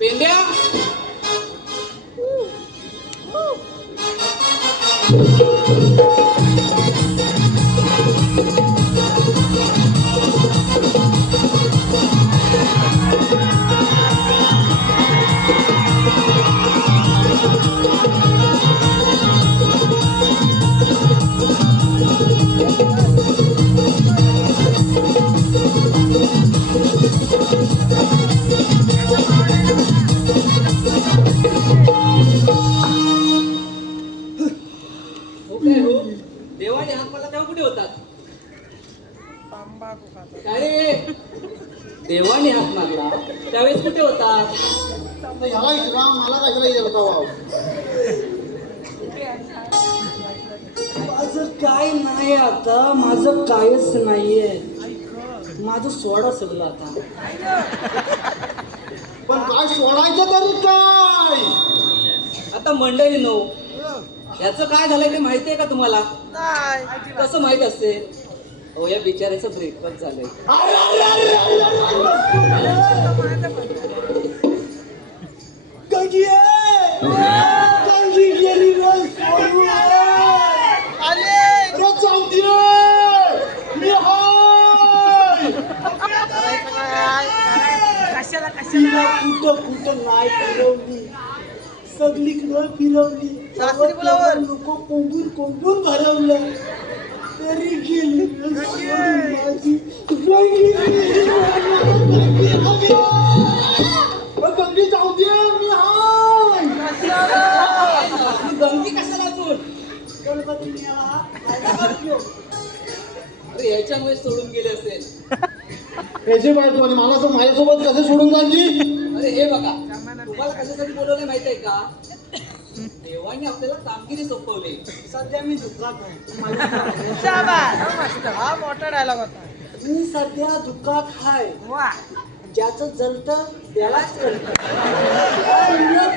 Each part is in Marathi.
पेंड्या हो आता माझं कायच नाहीये. माझं सोडा सगळं आता. पण काय सोडायचं तरी काय? आता मंडळी नो याचं काय झालंय ते माहितीये का तुम्हाला? कसं माहीत असते? हो या बिचाऱ्याचं ब्रेकअप झालंय. कधी गेली रे सोडून? अरे जाऊ दे मी हाय तिला कुठं कुठं नाही फिरवली सगळीकडं फिरवली. लोक कोंबून कोंबून भरवलं. तरी गेली माझी. गंगी जाऊ दे मी हाय. गंगी कशाला गणपती. अरे याच्यामुळे सोडून गेले असेल. याची बायको आणि मला माझ्यासोबत कसे सोडून जायची अरे हे बघा तुम्हाला कशासाठी बोलवलं माहीत आहे का? देवाने आपल्याला कामगिरी सोपवली. सध्या मी दुःखात आहे. हा मोठा डायलॉग होता. मी सध्या दुःखात आहे वा. ज्याचं जलत त्यालाच कळत.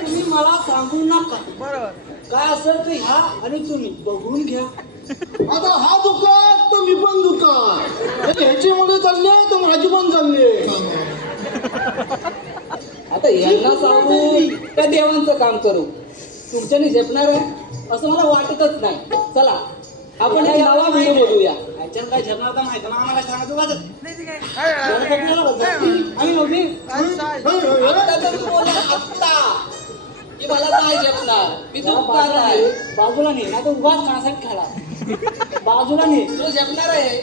तुम्ही मला सांगू नका. बरोबर. काय असेल तर ह्या आणि तुम्ही बघून घ्या. आता हा दुकान तर मी पण दुकान ह्याची मुले चालले तर माझी पण चालली आता यांना सांगू त्या देवांचं काम करू. तुमच्यानी झेपणार आहे? असं मला वाटतच नाही. चला आपण एक नवा व्हिडिओ ह्याच्यात काय झरणार तर माहिती ना आम्हाला सांगायचं वाजत. नाही ते काय आम्ही मम्मी? आता तर बोला आत्ता. की मला नाही झेपणार मी दुखणार आहे. बाजूला नाही नाही तर उभाच खाण्यासाठी खाला बाजूला नाही. तुला झेपणार आहे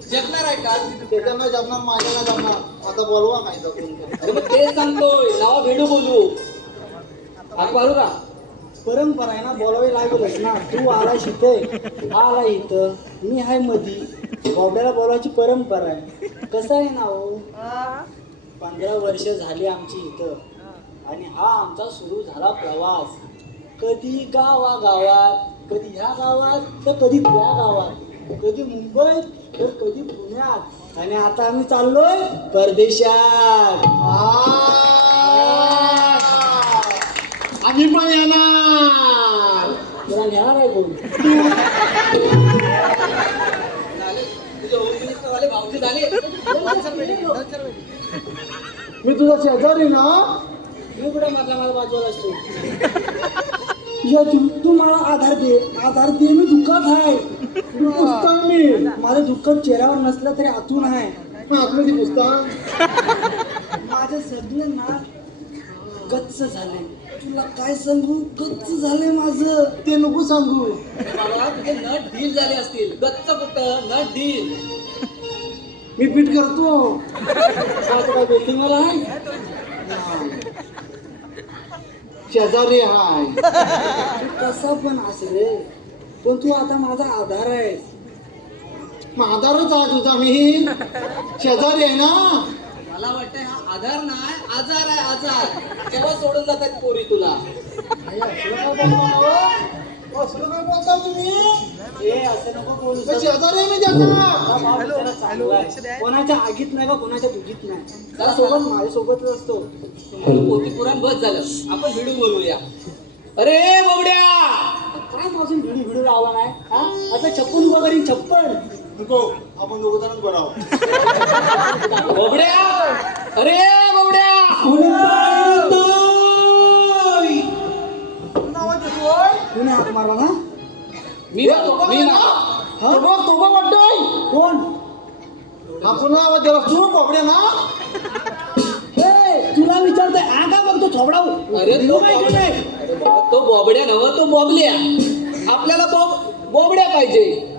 झेपणार आहे का? त्याच्या नाही जमणार माझ्या नाही जमणार आता बोलवा कोणतं. अरे मग तेच सांगतोय. नवा व्हिडिओ बोलू. मारू का? परंपरा आहे ना बोलावी लागेलच ना. तू आला शिथे. आला इथं. मी आहे मधी. बावड्याला बोलायची परंपरा आहे. कसं आहे ना हो पंधरा वर्ष झाली आमची इथं. आणि हा आमचा सुरू झाला प्रवास. कधी गावागावात कधी ह्या गावात तर कधी त्या गावात. कधी मुंबईत तर कधी पुण्यात. आणि आता आम्ही चाललोय परदेशात. आ, आम्ही पण येणार. तुला नेणार आहे कोण? झाले वाले झाले मी तुझा शेजारी ना? मी कुठे मारला मला बाजूला असतो? या तू तू मला आधार दे. आधार दे मी दुःखात आहे. मी पुस्तक मी माझं दुःख चेहऱ्यावर नसलं तरी आतून आहे. आतमध्ये पुस्तक माझं सगळं ना गच्च झालंय तुला काय सांगू? गच्च झालंय माझं. ते नको सांगू. तुझे नट ढील झाले असतील. गच्च कुठं नट ढील. मी पीठ करतो. काय तो वाला आहे शेजारी हाय. तू कसा पण असेल रे पण तू आता माझा आधार आहे मग आधारच आहे तुझा मी. शेजारी आहे ना? मला वाटतंय हा आधार नाही आजार आहे आजार. तेव्हा सोडून जातात पोरी तुला? हे असलं काय बोलता हो? असलं काय बोलता तुम्ही. ए असं नको बोलू. शेजारी आहे मी त्याचा भाव बिचारा चांगला आहे. कोणाच्या आगीत नाही का कोणाच्या दुगीत नाही. त्या सोबत माझ्या सोबतच असतो पोती पुराण बस झालं. आपण व्हिडिओ बोलूया. अरे बाबड्या! काय तो अजून व्हिडिओ व्हिडिओ लावला नाही आता छप्पन उभा करीन छप्पन. नको आपण दोघं जणच आहोत अरे बबड्या! आवाज येतो होय. हात मारवा ना? मी ना- मी ना. तो बघ, वाटतोय. कोण? हा पुन्हा आवाज दिला तू बबड्या ना. ए तुला विचारतोय आता का बघतो थोबडा अरे, तो- अरे तो बॉबड्या नव तो बॉबल्या. आपल्याला बॉब बॉबड्या पाहिजे.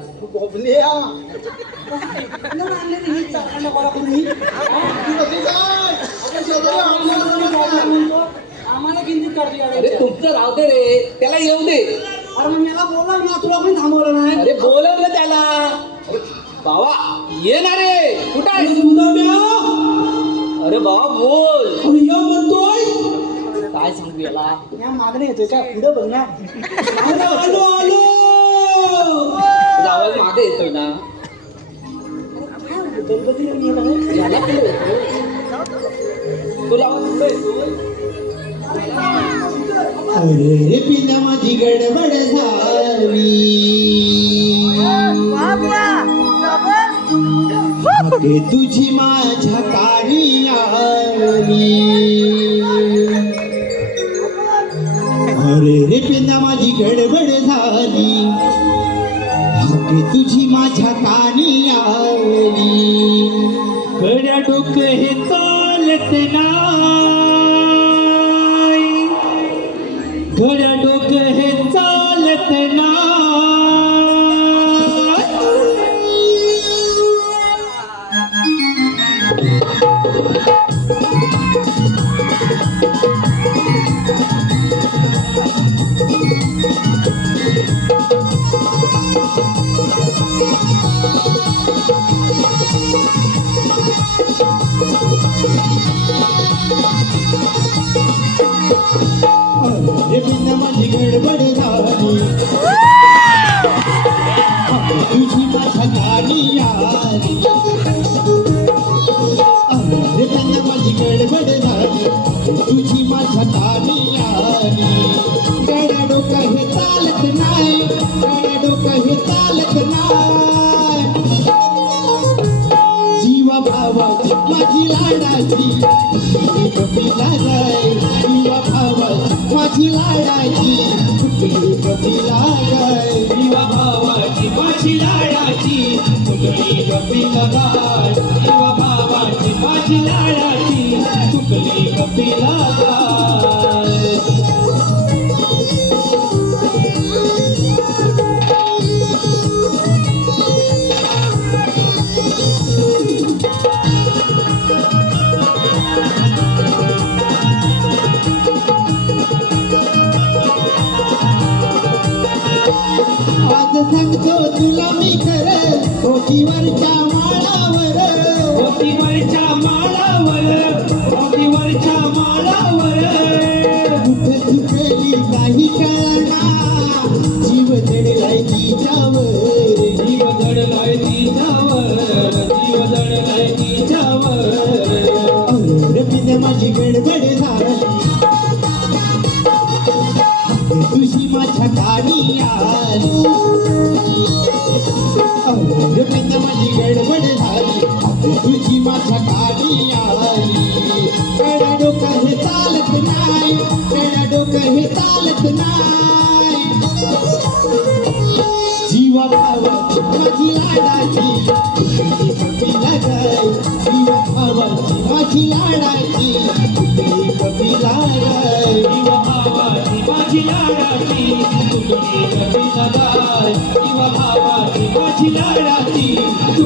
आम्हाला किंचित अरे. तुमचं राहू दे रे. त्याला येऊ दे. अरे मग मला बोलला ना तुला कोणी थांबवलं नाही? अरे बोलवलं त्याला. बाबा ये ना रे. कुठं आहे अरे बाबा बोल. काय सांगू याला या मागणे येतोय का पुढे बघ ना आलो आलो तुझा आवाज मागे येतोय ना गणपतीला मी. याला तुला आवाज अरे रे पिल्या माझी गडबड झाली तुझी माझ्या तुझी माझ्या कानी आली कड्या डोकं हे चालत ना माझी लाडाची. कपिला गाय जीवा भावाची माझी लाडाची. कुठली कपिला गाय जीवा भावाची. माझी लाडाची. कुठली कपिला गाय भावाची. माझी लाडाची. कुठली कपिला गाय गडबड झाली. तुझी माझ्या गाडी आली कडा डोकं हे चालत नाही. कडा डोकं हे चालत नाही. जीवा भावाची माझी लाडाची. जीवा भावाची माझी लाडाची.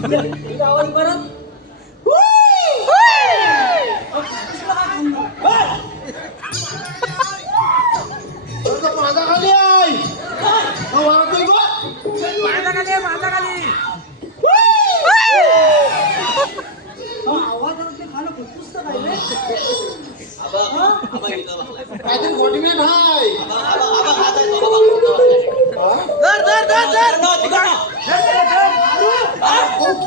इथं इथं. इथं आवाज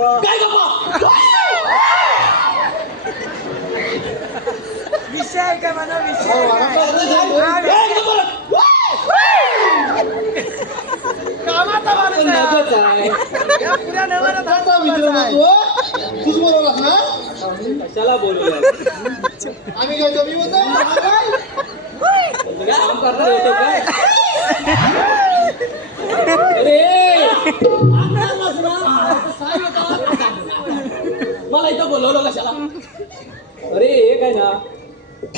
माझ्या हातला होता. विषय काय म्हणा हो, विषय आता कामाचा माणूस आहे. नगच आहे या पुऱ्या नवऱ्यात आता मित्र ना तू तूच बरोबर ना कशाला बोलूया आम्ही काय कमी होतो तुम्ही काम करणार होते काय अरे मला इथं बोलवलं कशाला? अरे हे काय ना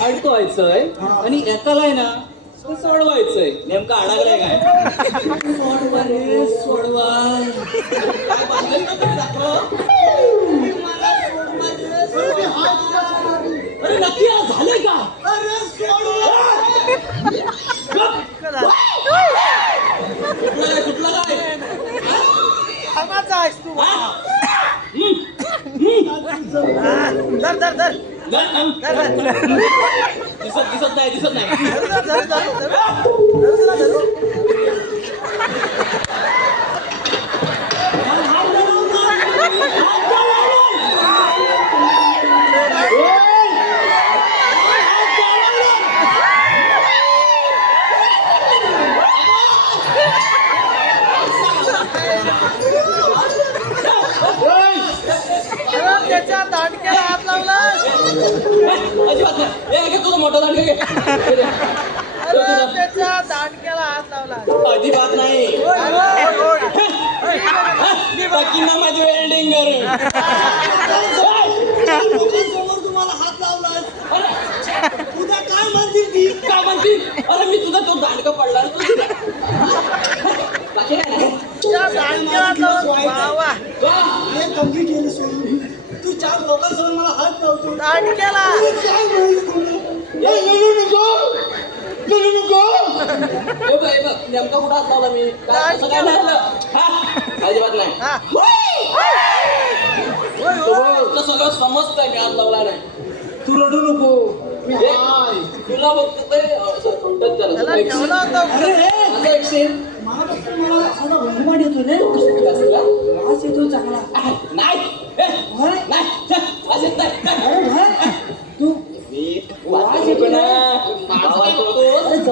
अडकवायचंय आणि एकाला आहे ना सोडवायचंय नेमकं अडकलंय काय? सोडवा रे सोडवा धर धर धर धर, धर. दिसत दिसत नाही दिसत नाही मोठं दांड घे दे. अरे त्याच्या दांडक्याला हात लावलास अजिबात नाही. ओय, ओय, ओय. बाकी ना माझी वेल्डिंग कर. तुम्हाला हात अरे उद्या काय म्हणतील ती? काय म्हणतील? अरे मी तुझा तो दांडका पडला तुझी. बाकी काय नाही. त्या दांडक्याला हात लावून भावा. वा. हे कमी केली सोडून. तू चार लोकांसमोर मला हात लावतो दांडक्याला काय तुम्ही? ए, ललू नको ललू नको हे बघ हे बघ नेमका कुठं हात लावला मी? काय असं काय नाही झालं. हा? अजिबात नाही. हा. ओय, ओय. तुला सगळं समजतंय मी हात लावला नाही. तू रडू नको. मी हे, हाय. तुला फक्त ते असं टच झालं. त्याला एक ठेवला होता. अरे हे! असं एक scene. मला असा घुमघुमाट येतो रे. कसला? वास येतो चांगला. नाही. हे, नाही. छे, असं नाही. अरे भाय तू वास येतो ना. आवाज येतो.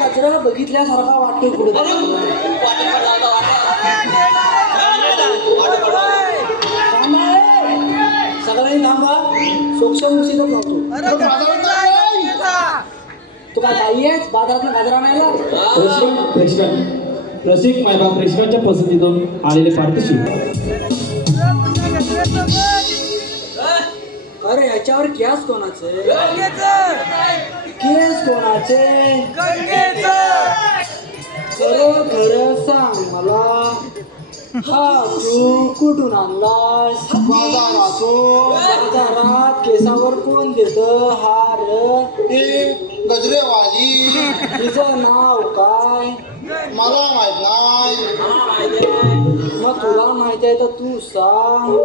कचरा बघितल्यासारखा वाटतोय पुढे. सगळ्यांनी थांबा. सोक्षमुक्षीचा लावतो. अरे दांडक्याचा दांडक्याचा. तू काय बाई आहेस बाजारात गाजरा आणायला रसिक प्रेक्षक. रसिक मायबाप प्रेक्षकांच्या पसंतीतून आलेले पारदर्शी. अरे ह्याच्यावर केस कोणाचे. केस गंगेचं. खरं खरं सांग मला हा तू कुठून आणलास बाजारातो बाजारात केसावर कोण देत हार गजरेवाली तिचं नाव काय मला माहीत नाही मग तुला माहिती आहे तर तू सांग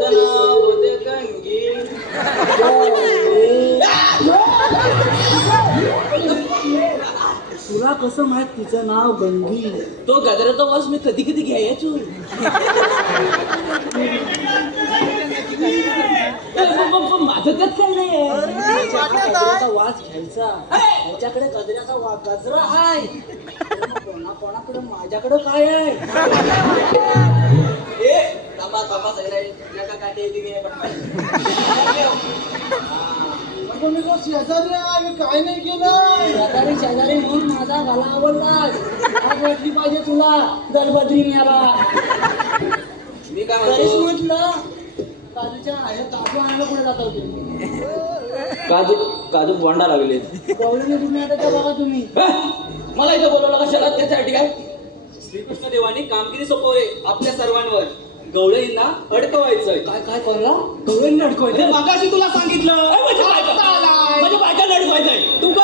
तुला कसं माहीत तिचं नाव गंगी? तो गजराचा वास मी कधी कधी घ्यायचो माझं त्यात काय नाही गजऱ्याचा वास घ्यायचा. त्याच्याकडे गजऱ्याचा वा गजरा आहे. कोणा कोणाकडे माझ्याकडे काय आहे? पण मी तो शेजारी आहे मी काय नाही केलं शेजारी शेजारी म्हणून माझा मला आवडला. आज वाटली पाहिजे तुला दलबद्री मेला मी काय तरीच म्हणतो म्हटलं काजूच्या आहे काजू आणायला कुठे जाता तुम्ही काजू काजू बोंडा लागले गवळीने तुम्ही आता त्या बघा तुम्ही. मला इथं बोलवलं कशाला? त्याच्यासाठी काय? श्रीकृष्ण देवानी कामगिरी सोपवले आपल्या सर्वांवर. गवळेंना अडकवायचंय. काय काय करा गवळेंना अडकवायचं मागाशी तुला सांगितलं. म्हणजे म्हणजे